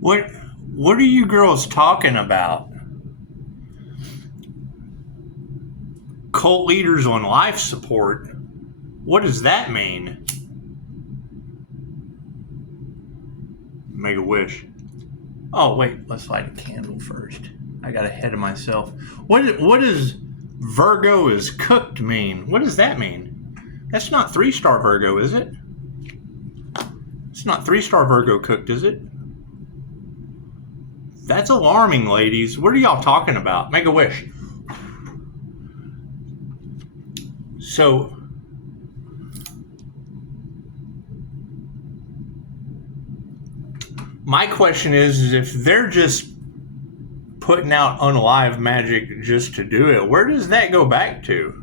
What are you girls talking about? Cult leaders on life support? What does that mean? Make a wish. Oh, wait, let's light a candle first. I got ahead of myself. What does Virgo is cooked mean? What does that mean? That's not 3-star Virgo, is it? It's not 3-star Virgo cooked, is it? That's alarming, ladies. What are y'all talking about? Make a wish. So, my question is if they're just putting out unalive magic just to do it, where does that go back to?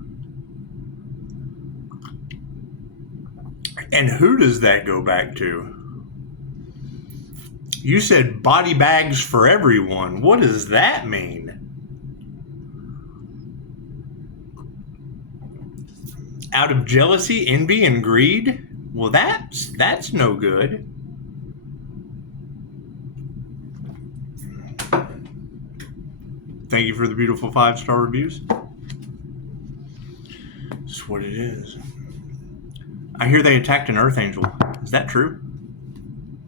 And who does that go back to? You said body bags for everyone. What does that mean? Out of jealousy, envy, and greed? Well, that's no good. Thank you for the beautiful 5-star reviews. That's what it is. I hear they attacked an Earth Angel. Is that true?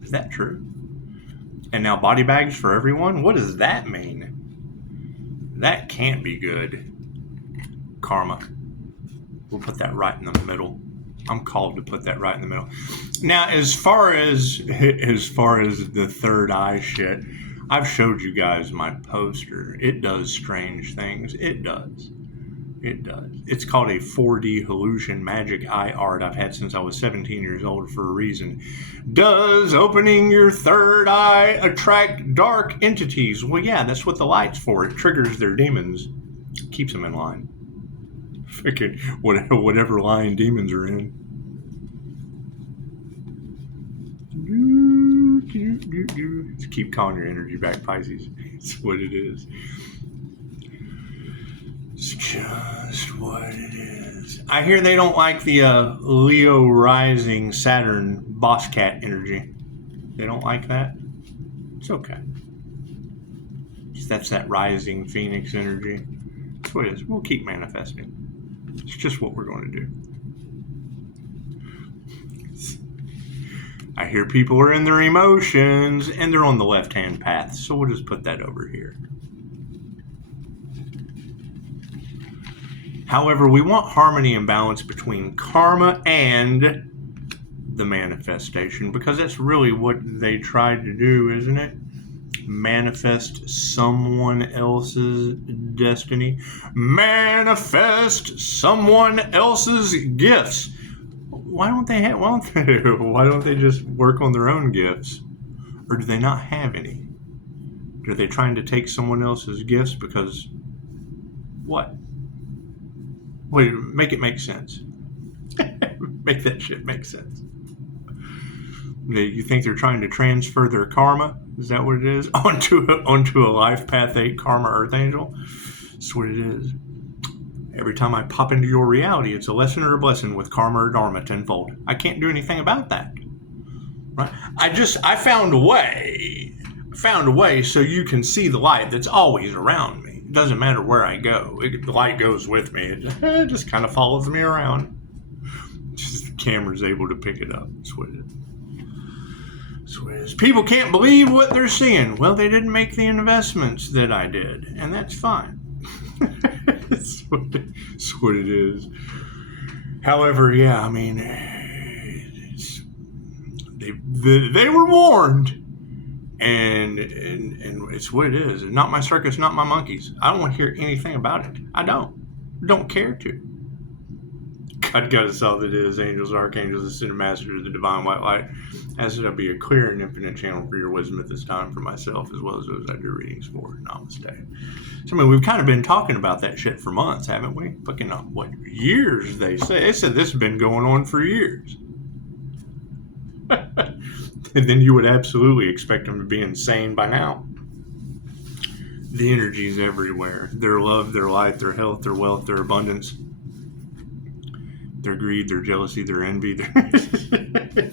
Is that true? And now body bags for everyone? What does that mean? That can't be good. Karma. We'll put that right in the middle. I'm called to put that right in the middle. Now, as far as the third eye shit, I've showed you guys my poster. It does strange things. It does. It does. It's called a 4D Hallusion Magic Eye Art I've had since I was 17 years old for a reason. Does opening your third eye attract dark entities? Well, yeah, that's what the light's for. It triggers their demons. Keeps them in line. Freaking whatever line demons are in. Just keep calling your energy back, Pisces. It's what it is. It's just what it is. I hear they don't like the Leo rising Saturn boss cat energy. They don't like that. It's okay. That's that rising Phoenix energy. That's what it is. We'll keep manifesting. It's just what we're going to do. I hear people are in their emotions and they're on the left-hand path. So we'll just put that over here. However, we want harmony and balance between karma and the manifestation, because that's really what they tried to do, isn't it? Manifest someone else's destiny. Manifest someone else's gifts. Why don't they just work on their own gifts? Or do they not have any? Are they trying to take someone else's gifts because what? Wait, make it make sense. Make that shit make sense. You think they're trying to transfer their karma? Is that what it is? Onto a life path 8 karma earth angel? That's what it is. Every time I pop into your reality, it's a lesson or a blessing with karma or dharma tenfold. I can't do anything about that. Right? I found a way. So you can see the light that's always around me. It doesn't matter where I go. The light goes with me. It just kind of follows me around. Just the camera's able to pick it up. That's what it is. That's what it is. People can't believe what they're seeing. Well, they didn't make the investments that I did, and that's fine. That's what it is. However, yeah, I mean, they were warned. And it's what it is. Not my circus, not my monkeys. I don't want to hear anything about it. I don't care to. God got us all that is, angels, archangels, ascended masters, the divine white light. As it be a clear and infinite channel for your wisdom at this time for myself, as well as those I do readings for. Namaste. So, I mean, we've kind of been talking about that shit for months, haven't we? Fucking up, what, years, they say. They said this has been going on for years. And then you would absolutely expect them to be insane by now. The energy is everywhere. Their love, their light, their health, their wealth, their abundance. their greed, their jealousy, their envy.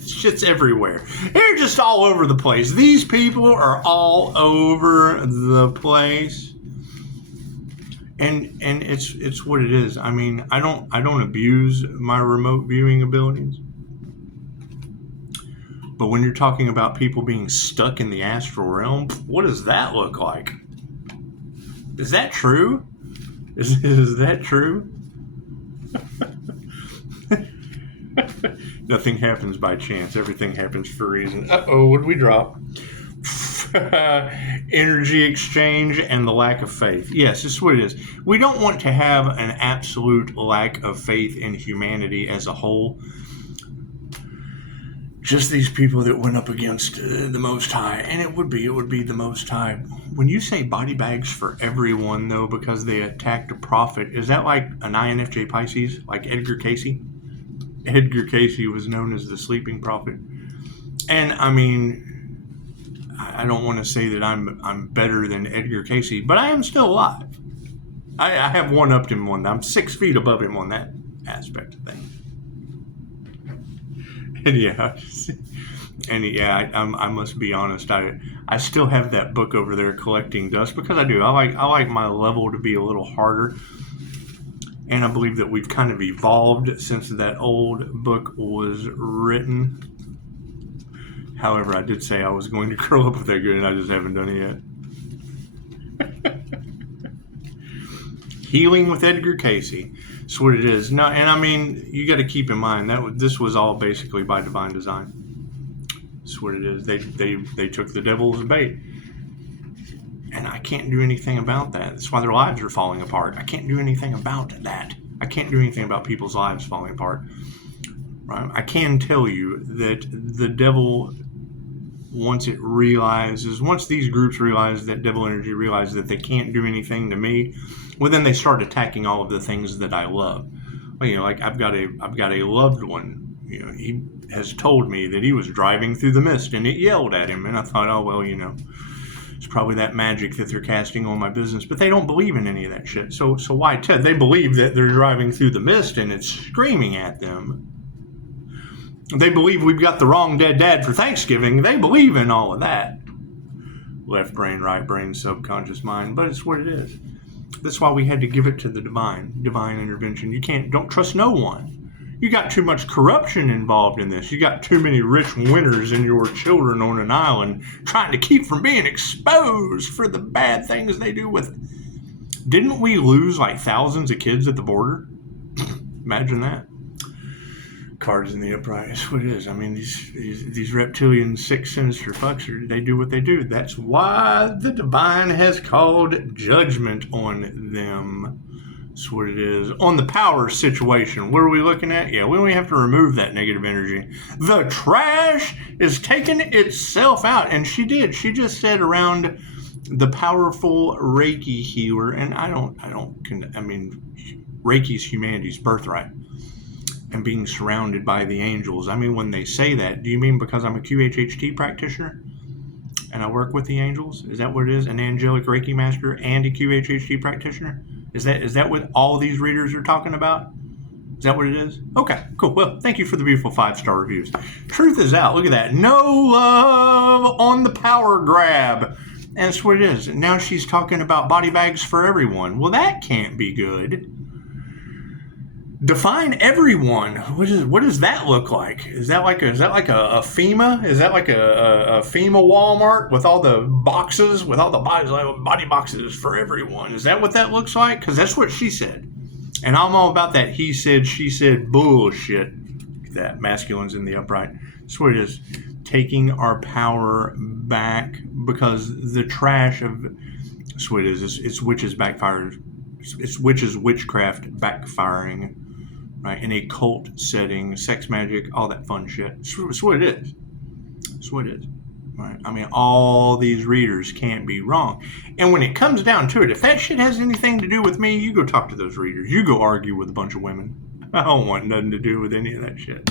Shit's everywhere. They're just all over the place. These people are all over the place. And it's what it is. I mean, I don't abuse my remote viewing abilities. But when you're talking about people being stuck in the astral realm, what does that look like? Is that true? Is that true? Nothing happens by chance. Everything happens for a reason. Uh-oh, what did we drop? Energy exchange and the lack of faith. Yes, this is what it is. We don't want to have an absolute lack of faith in humanity as a whole. Just these people that went up against the Most High. And it would be the Most High. When you say body bags for everyone, though, because they attacked a prophet, is that like an INFJ Pisces? Like Edgar Cayce? Edgar Cayce was known as the sleeping prophet. And, I mean, I don't want to say that I'm better than Edgar Cayce, but I am still alive. I have one-upped him on that. I'm 6 feet above him on that aspect of things. I must be honest. I still have that book over there collecting dust because I do. I like my level to be a little harder, and I believe that we've kind of evolved since that old book was written. However, I did say I was going to curl up with that good, and I just haven't done it yet. Healing with Edgar Cayce. That's what it is. No, and I mean, you got to keep in mind that this was all basically by divine design. That's what it is. They took the devil's bait, and I can't do anything about that. That's why their lives are falling apart. I can't do anything about that. I can't do anything about people's lives falling apart. Right? I can tell you that the devil, once these groups realize that devil energy realizes that they can't do anything to me, well, then they start attacking all of the things that I love. Well, like I've got a loved one. He has told me that he was driving through the mist and it yelled at him, and I thought, oh well, it's probably that magic that they're casting on my business. But they don't believe in any of that shit. So why Ted? They believe that they're driving through the mist and it's screaming at them. They believe we've got the wrong dead dad for Thanksgiving. They believe in all of that. Left brain, right brain, subconscious mind. But it's what it is. That's why we had to give it to the divine intervention. Don't trust no one. You got too much corruption involved in this. You got too many rich winners and your children on an island trying to keep from being exposed for the bad things they do with. Didn't we lose like thousands of kids at the border? Imagine that. Cards in the upright. That's what it is. I mean, these reptilian sick sinister fucks, they do what they do. That's why the divine has called judgment on them. That's what it is. On the power situation, what are we looking at? Yeah, we only have to remove that negative energy. The trash is taking itself out, and she did. She just said around the powerful Reiki healer, and Reiki's humanity's birthright. And being surrounded by the angels. I mean, when they say that, do you mean because I'm a QHHT practitioner and I work with the angels? Is that what it is? An angelic Reiki master and a QHHT practitioner? Is that what all these readers are talking about? Is that what it is? Okay, cool. Well, thank you for the beautiful 5-star reviews. Truth is out. Look at that. No love on the power grab. And that's what it is. Now she's talking about body bags for everyone. Well, that can't be good. Define everyone. What does that look like? Is that like a FEMA? Is that like a FEMA Walmart with all the boxes, with all the body boxes for everyone? Is that what that looks like? Because that's what she said. And I'm all about that he said, she said bullshit. That masculine's in the upright. That's what it is. Taking our power back because the trash of. That's what it is. It's witches backfires. It's witchcraft backfiring. Right, in a cult setting, sex magic, all that fun shit. It's what it is. It's what it is. Right? I mean, all these readers can't be wrong. And when it comes down to it, if that shit has anything to do with me, you go talk to those readers. You go argue with a bunch of women. I don't want nothing to do with any of that shit.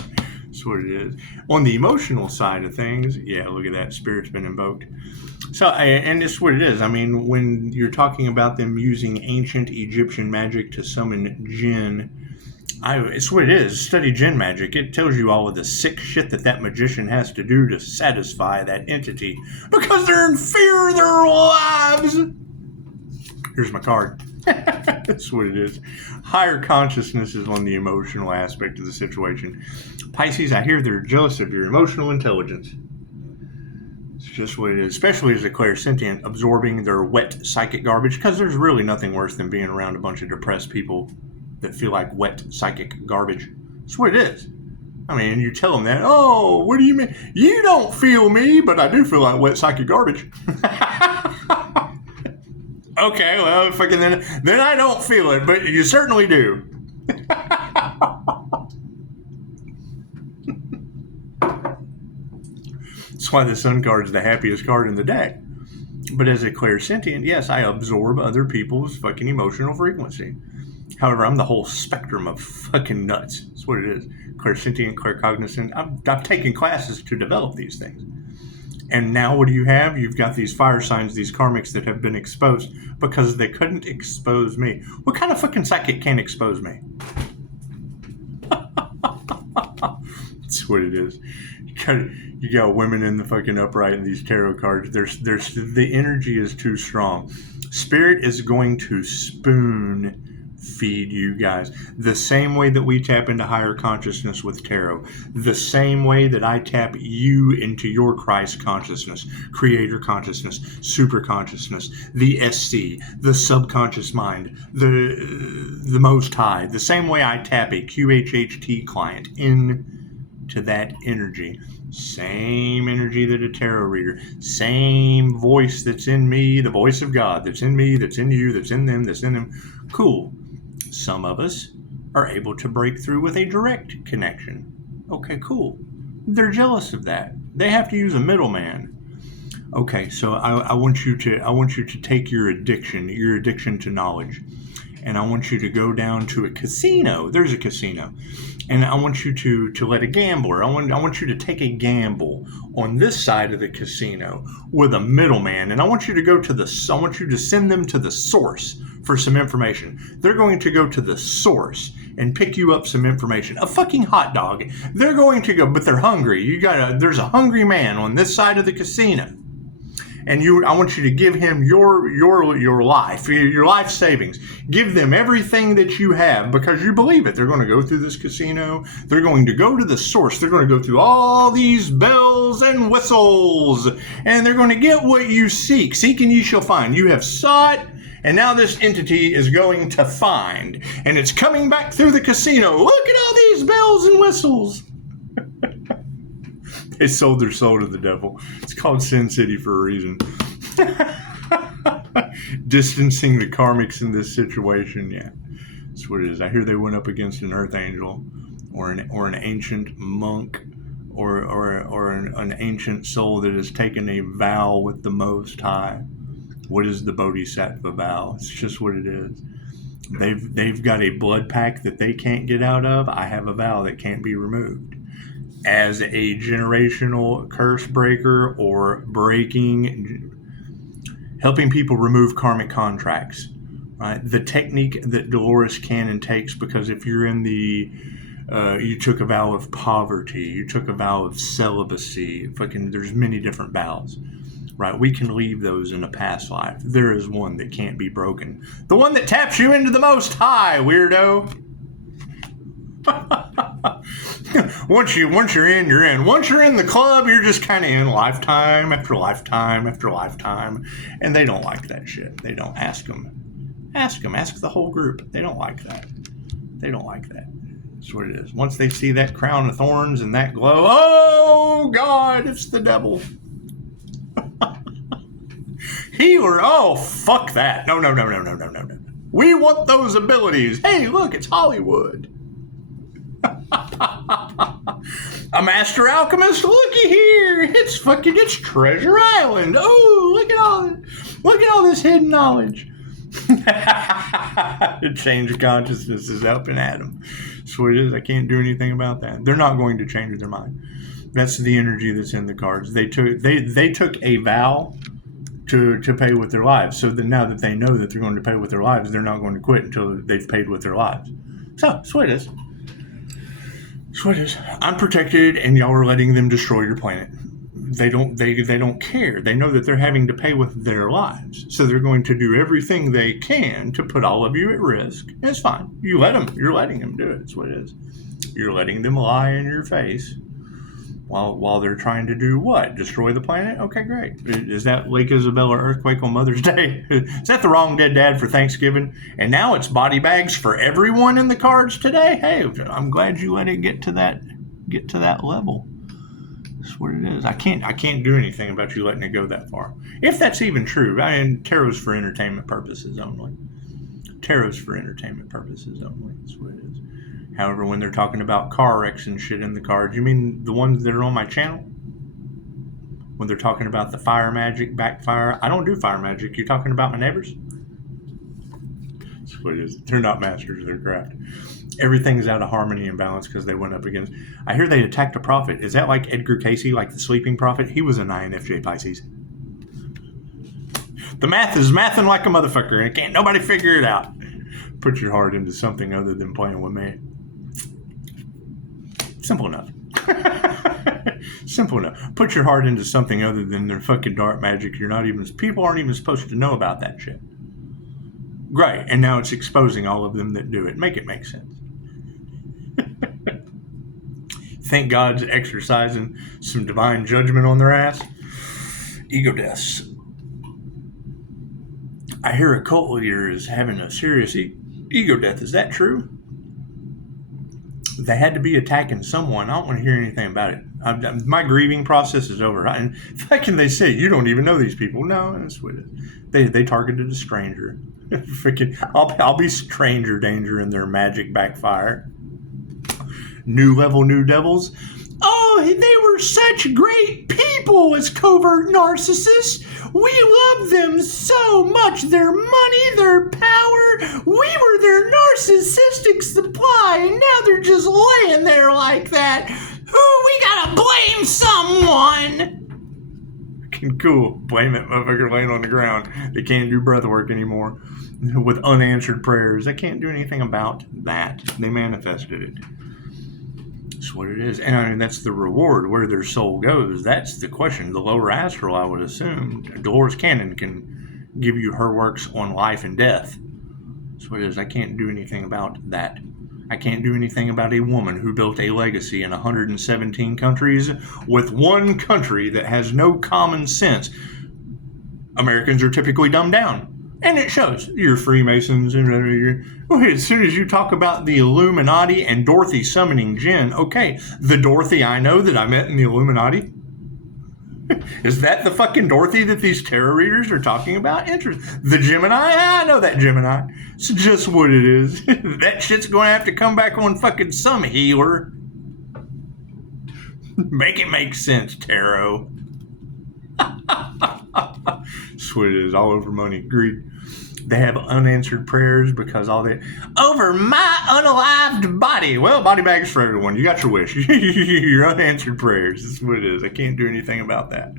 That's what it is. On the emotional side of things, yeah, look at that. Spirit's been invoked. So, and it's what it is. I mean, when you're talking about them using ancient Egyptian magic to summon jinn, It's what it is. Study Jinn magic. It tells you all of the sick shit that magician has to do to satisfy that entity because they're in fear of their lives. Here's my card. That's what it is. Higher consciousness is on the emotional aspect of the situation. Pisces, I hear they're jealous of your emotional intelligence. It's just what it is, especially as a clairsentient, absorbing their wet psychic garbage, because there's really nothing worse than being around a bunch of depressed people that feel like wet psychic garbage. That's what it is. I mean, you tell them that, oh, what do you mean? You don't feel me, but I do feel like wet psychic garbage. Okay, well, fucking then I don't feel it, but you certainly do. That's why the Sun card is the happiest card in the deck. But as a clairsentient, yes, I absorb other people's fucking emotional frequency. However, I'm the whole spectrum of fucking nuts. That's what it is. Clairsentient, claircognizant. I've taken classes to develop these things. And now what do you have? You've got these fire signs, these karmics that have been exposed because they couldn't expose me. What kind of fucking psychic can't expose me? That's what it is. You got women in the fucking upright in these tarot cards. There's the energy is too strong. Spirit is going to spoon feed you guys the same way that we tap into higher consciousness with tarot, the same way that I tap you into your Christ consciousness, creator consciousness, super consciousness, the SC, the subconscious mind, the most high, the same way I tap a QHHT client into that energy. Same energy that a tarot reader, same voice that's in me, the voice of God that's in me, that's in you, that's in them, that's in them. Cool. Some of us are able to break through with a direct connection. Okay, cool. They're jealous of that. They have to use a middleman. Okay, so I want you to take your addiction to knowledge, and I want you to go down to a casino. There's a casino. And I want you to let a gambler, I want you to take a gamble on this side of the casino with a middleman. And I want you to send them to the source for some information. They're going to go to the source and pick you up some information. A fucking hot dog. They're going to go, but they're hungry. There's a hungry man on this side of the casino. And I want you to give him your life savings. Give them everything that you have because you believe it. They're going to go through this casino. They're going to go to the source. They're going to go through all these bells and whistles. And they're going to get what you seek. Seek and ye shall find. You have sought, and now this entity is going to find. And it's coming back through the casino. Look at all these bells and whistles. They sold their soul to the devil. It's called Sin City for a reason. Distancing the karmics in this situation, yeah. That's what it is. I hear they went up against an earth angel or an ancient monk or an ancient soul that has taken a vow with the Most High. What is the Bodhisattva vow? It's just what it is. They've got a blood pact that they can't get out of. I have a vow that can't be removed. As a generational curse breaker or helping people remove karmic contracts, right? The technique that Dolores Cannon takes, because if you're in you took a vow of poverty, you took a vow of celibacy, there's many different vows, right? We can leave those in a past life. There is one that can't be broken. The one that taps you into the Most High, weirdo. Once you're in, you're in. Once you're in the club, you're just kind of in lifetime after lifetime after lifetime. And they don't like that shit. They don't. Ask them. Ask the whole group. They don't like that. That's what it is. Once they see that crown of thorns and that glow, oh, God, it's the devil. Healer, oh, fuck that. No. We want those abilities. Hey, look, it's Hollywood. A master alchemist, looky here. It's Treasure Island. Oh, look at all this hidden knowledge. The change of consciousness is up and at them. That's what it is. I can't do anything about that. They're not going to change their mind. That's the energy that's in the cards. They took a vow to pay with their lives. So that now that they know that they're going to pay with their lives, they're not going to quit until they've paid with their lives. So, that's what it is. That's what it is. I'm protected, and y'all are letting them destroy your planet. They don't care. They know that they're having to pay with their lives. So they're going to do everything they can to put all of you at risk. And it's fine. You're letting them do it. That's what it is. You're letting them lie in your face while they're trying to do what? Destroy the planet? Okay, great. Is that Lake Isabella earthquake on Mother's Day? Is that the wrong dead dad for Thanksgiving? And now it's body bags for everyone in the cards today? Hey, I'm glad you let it get to that level. That's what it is. I can't do anything about you letting it go that far. If that's even true. Tarot's for entertainment purposes only. Tarot's for entertainment purposes only. That's what it is. However, when they're talking about car wrecks and shit in the cards, you mean the ones that are on my channel? When they're talking about the fire magic, backfire, I don't do fire magic. You talking about my neighbors? That's what it is. They're not masters of their craft. Everything's out of harmony and balance because they went up against... I hear they attacked a prophet. Is that like Edgar Cayce, like the sleeping prophet? He was an INFJ Pisces. The math is mathing like a motherfucker, and can't nobody figure it out. Put your heart into something other than playing with me. Simple enough. Simple enough. Put your heart into something other than their fucking dark magic. People aren't even supposed to know about that shit. Great. And now it's exposing all of them that do it. Make it make sense. Think God's exercising some divine judgment on their ass? Ego deaths. I hear a cult leader is having a serious ego death. Is that true? They had to be attacking someone. I don't want to hear anything about it. My grieving process is over. And fucking they say, you don't even know these people. No, that's what it is. They targeted a stranger. Freaking, I'll be stranger danger in their magic backfire. New level, new devils. Oh, they were such great people as covert narcissists. We love them so much. Their money, their power. We were their narcissistic supply, and now they're just laying there like that. We gotta blame someone. Cool. Blame that motherfucker laying on the ground. They can't do breath work anymore with unanswered prayers. They can't do anything about that. They manifested it. That's what it is. And that's the reward, where their soul goes. That's the question. The lower astral, I would assume. Dolores Cannon can give you her works on life and death. That's what it is. I can't do anything about that. I can't do anything about a woman who built a legacy in 117 countries with one country that has no common sense. Americans are typically dumbed down. And it shows. You're Freemasons. And as soon as you talk about the Illuminati and Dorothy summoning Jinn, okay, the Dorothy I know that I met in the Illuminati? Is that the fucking Dorothy that these tarot readers are talking about? Interesting. The Gemini? I know that Gemini. It's just what it is. That shit's going to have to come back on fucking some healer. Make it make sense, tarot. That's what it is. All over money. Greed. They have unanswered prayers because over my unalived body. Well, body bags for everyone. You got your wish. Your unanswered prayers. That's what it is. I can't do anything about that.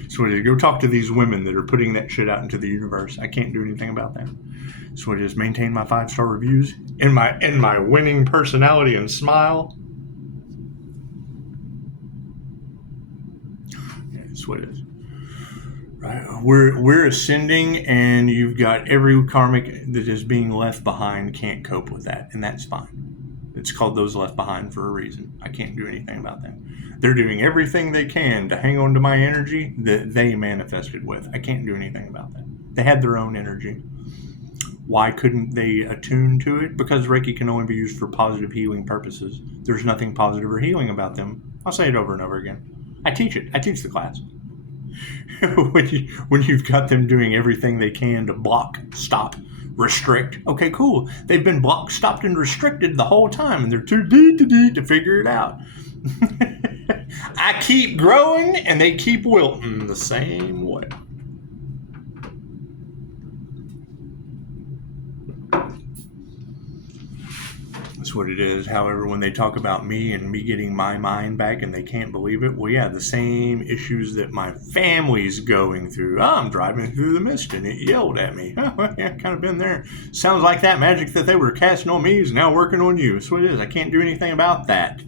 That's what it is. Go talk to these women that are putting that shit out into the universe. I can't do anything about that. That's what it is. Maintain my 5-star reviews in my winning personality and smile. Yeah, that's what it is. Right. We're ascending, and you've got every karmic that is being left behind can't cope with that, and that's fine. It's called those left behind for a reason. I can't do anything about that. They're doing everything they can to hang on to my energy that they manifested with. I can't do anything about that. They had their own energy. Why couldn't they attune to it? Because Reiki can only be used for positive healing purposes. There's nothing positive or healing about them. I'll say it over and over again. I teach it. I teach the class. when you've got them doing everything they can to block, stop, restrict. Okay, cool. They've been blocked, stopped, and restricted the whole time, and they're too deep to figure it out. I keep growing, and they keep wilting the same way. That's That's what it is. However, when they talk about me and me getting my mind back and they can't believe it, well, yeah, the same issues that my family's going through. Oh, I'm driving through the mist and it yelled at me. Oh, well, yeah, kind of been there. Sounds like that magic that they were casting on me is now working on you. That's what it is. I can't do anything about that.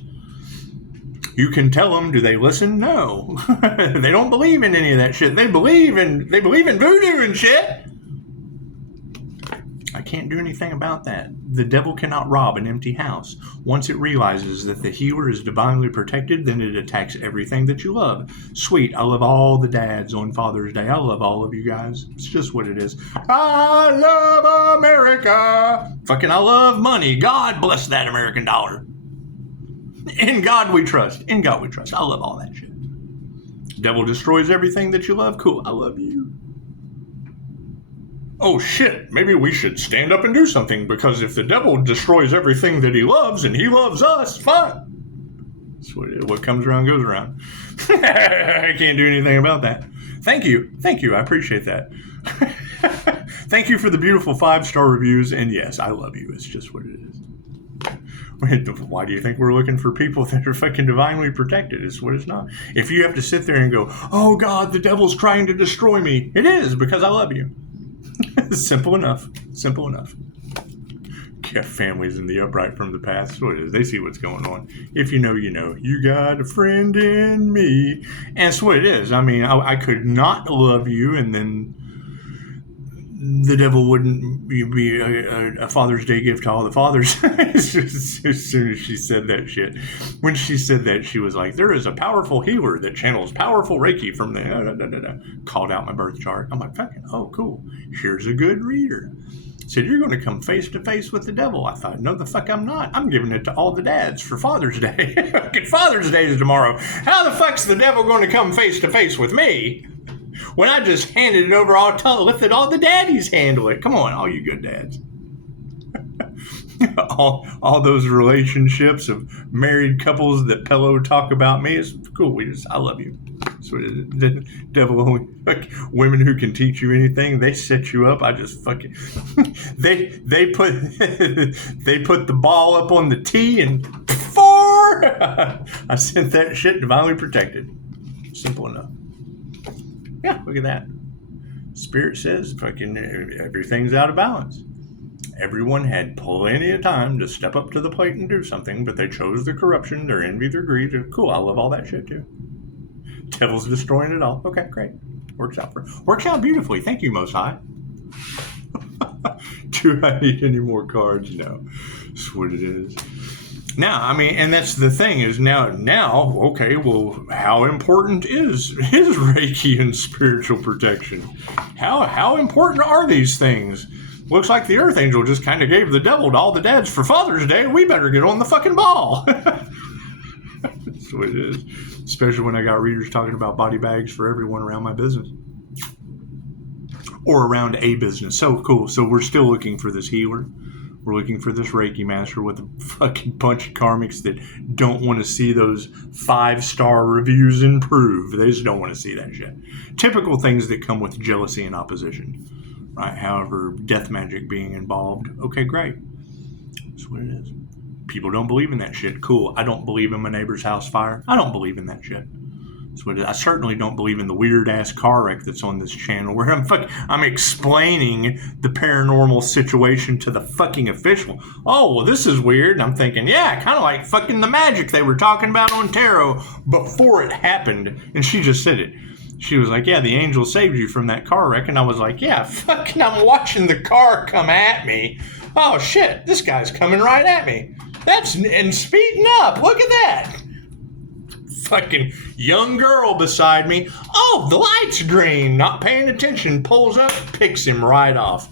You can tell them, do they listen? No. They don't believe in any of that shit. They believe in voodoo and shit. I can't do anything about that. The devil cannot rob an empty house. Once it realizes that the healer is divinely protected, then it attacks everything that you love. Sweet, I love all the dads on Father's Day. I love all of you guys. It's just what it is. I love America. Fucking I love money. God bless that American dollar. In God we trust. In God we trust. I love all that shit. Devil destroys everything that you love. Cool, I love you. Oh shit, maybe we should stand up and do something, because if the devil destroys everything that he loves and he loves us, fine. That's what comes around goes around. I can't do anything about that. Thank you, I appreciate that. Thank you for the beautiful 5-star reviews, and yes, I love you, it's just what it is. Why do you think we're looking for people that are fucking divinely protected? It's what it's not. If you have to sit there and go, oh God, the devil's trying to destroy me, it is, because I love you. Simple enough. Simple enough. Yeah, families in the upright from the past. What it is. They see what's going on. If you know, you know. You got a friend in me. And that's what it is. I mean, I could not love you, and then the devil wouldn't be a Father's Day gift to all the fathers. As soon as she said that shit. When she said that, she was like, there is a powerful healer that channels powerful Reiki from the... Called out my birth chart. I'm like, fucking, oh, cool. Here's a good reader. Said, you're going to come face to face with the devil. I thought, no, the fuck I'm not. I'm giving it to all the dads for Father's Day. Fucking Father's Day is tomorrow. How the fuck's the devil going to come face to face with me? When I just handed it over, let all the daddies handle it. Come on, all you good dads. all those relationships of married couples that pillow talk about me, it's cool. I love you. So the devil only women who can teach you anything, they set you up. I just fucking they put the ball up on the tee and I sent that shit divinely protected. Simple enough. Yeah, look at that. Spirit says fucking everything's out of balance. Everyone had plenty of time to step up to the plate and do something, but they chose their corruption, their envy, their greed. Cool, I love all that shit too. Devil's destroying it all. Okay, great. Works out beautifully. Thank you, Most High. Do I need any more cards? No. That's what it is. Now, I mean, and that's the thing is now, okay, well, how important is Reiki and spiritual protection? How important are these things? Looks like the Archangel just kind of gave the devil to all the dads for Father's Day. We better get on the fucking ball. That's what it is. Especially when I got readers talking about body bags for everyone around my business. Or around a business. So cool. So we're still looking for this healer. We're looking for this Reiki master with a fucking bunch of karmics that don't want to see those 5-star reviews improve. They just don't want to see that shit. Typical things that come with jealousy and opposition. Right? However, death magic being involved. Okay, great. That's what it is. People don't believe in that shit. Cool. I don't believe in my neighbor's house fire. I don't believe in that shit. That's what it is. I certainly don't believe in the weird-ass car wreck that's on this channel where I'm explaining the paranormal situation to the fucking official. Oh, well, this is weird. And I'm thinking, yeah, kind of like fucking the magic they were talking about on tarot before it happened. And she just said it. She was like, yeah, the angel saved you from that car wreck. And I was like, yeah, fucking I'm watching the car come at me. Oh, shit, this guy's coming right at me. And speeding up. Look at that. Fucking young girl beside me. Oh, the light's green. Not paying attention. Pulls up, picks him right off.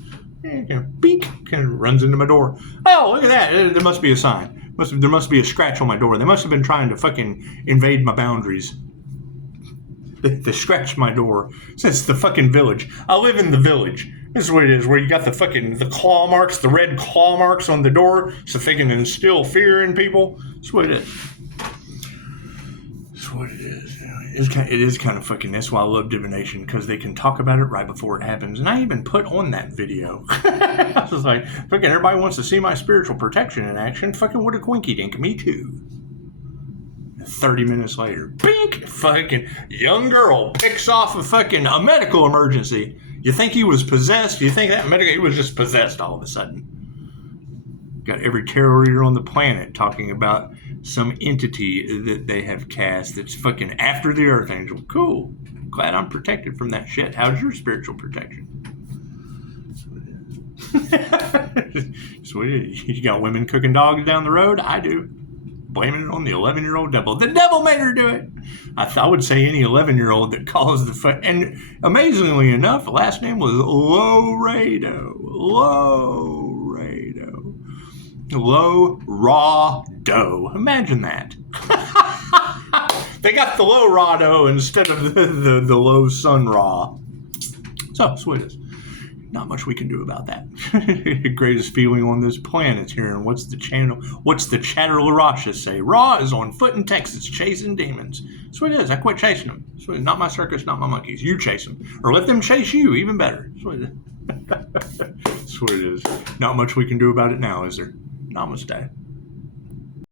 Beep. Kind of runs into my door. Oh, look at that. There must be a sign. There must be a scratch on my door. They must have been trying to fucking invade my boundaries. They scratched my door. It's the fucking village. I live in the village. This is what it is, where you got the claw marks, the red claw marks on the door, so they can instill fear in people. That's what it is. That's what it is. it is kind of fucking. That's why I love divination, because they can talk about it right before it happens. And I even put on that video. I was like, fucking everybody wants to see my spiritual protection in action. Fucking what a quinky dink. Me too. 30 minutes later, bink! Fucking young girl picks off a medical emergency. You think he was possessed? You think he was just possessed all of a sudden? Got every tarot reader on the planet talking about some entity that they have cast that's fucking after the Archangel. Cool. Glad I'm protected from that shit. How's your spiritual protection? Sweet. You got women cooking dogs down the road? I do. Blaming it on the 11-year-old devil. The devil made her do it. I would say any 11-year-old that calls and amazingly enough, the last name was Lowe. Low raw dough. Imagine that. They got the low raw dough instead of the low sun raw. So, sweetest. Not much we can do about that. Greatest feeling on this planet's here. And what's the chatter LaRasha say? Raw is on foot in Texas chasing demons. Sweet is. I quit chasing them. Sweet. Not my circus, not my monkeys. You chase them. Or let them chase you. Even better. Sweet is. Sweet is. Not much we can do about it now, is there? Namaste.